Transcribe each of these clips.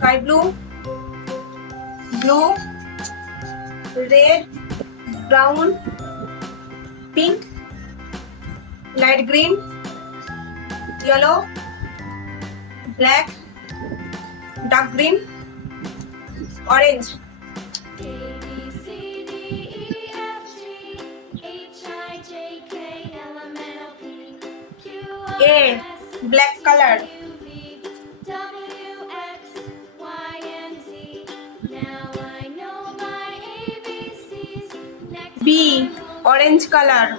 sky blue, blue, red, brown, pink, light green, yellow, black, dark green, orange. A, black color. B, orange color.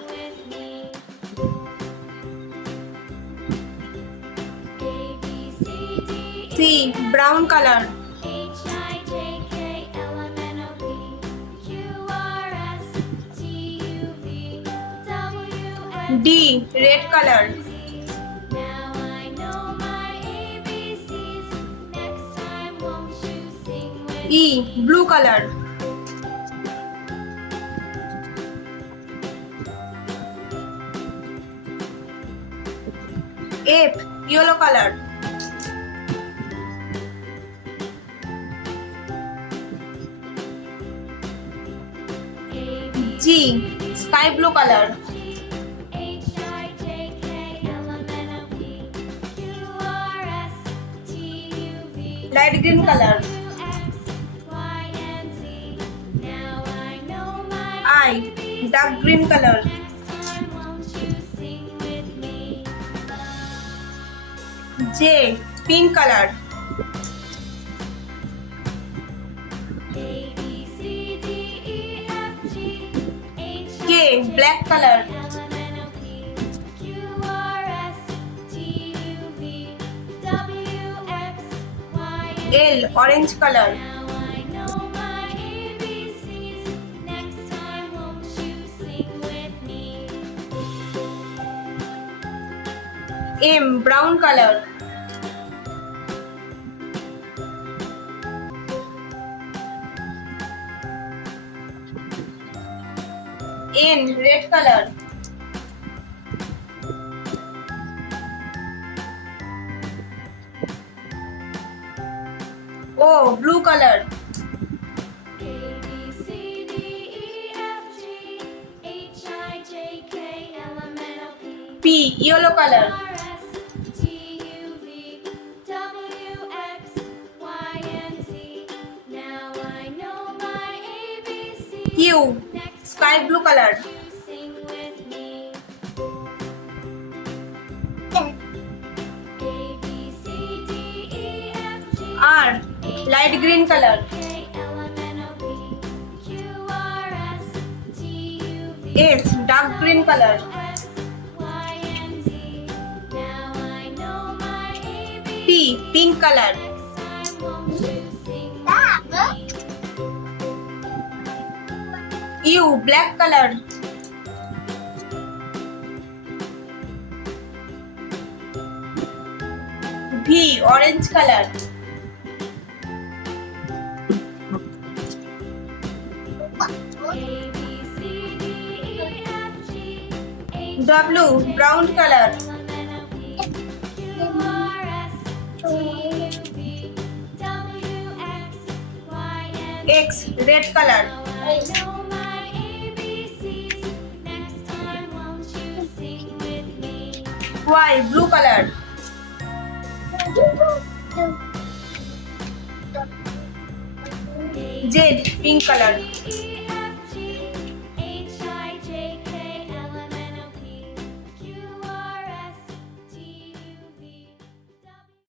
C, brown color. D, red color. E, blue color. F, yellow color. G, sky blue color. Light green color. I, dark green color. J, pink color. K, black color. L, orange color. M, brown color. N, red color. O, blue color. P, yellow color. Q, sky blue color. R, light green color. S, dark green color. P, pink color. U, black color. V, orange color. W, brown color. X, red color. Y, blue color. Z, pink color.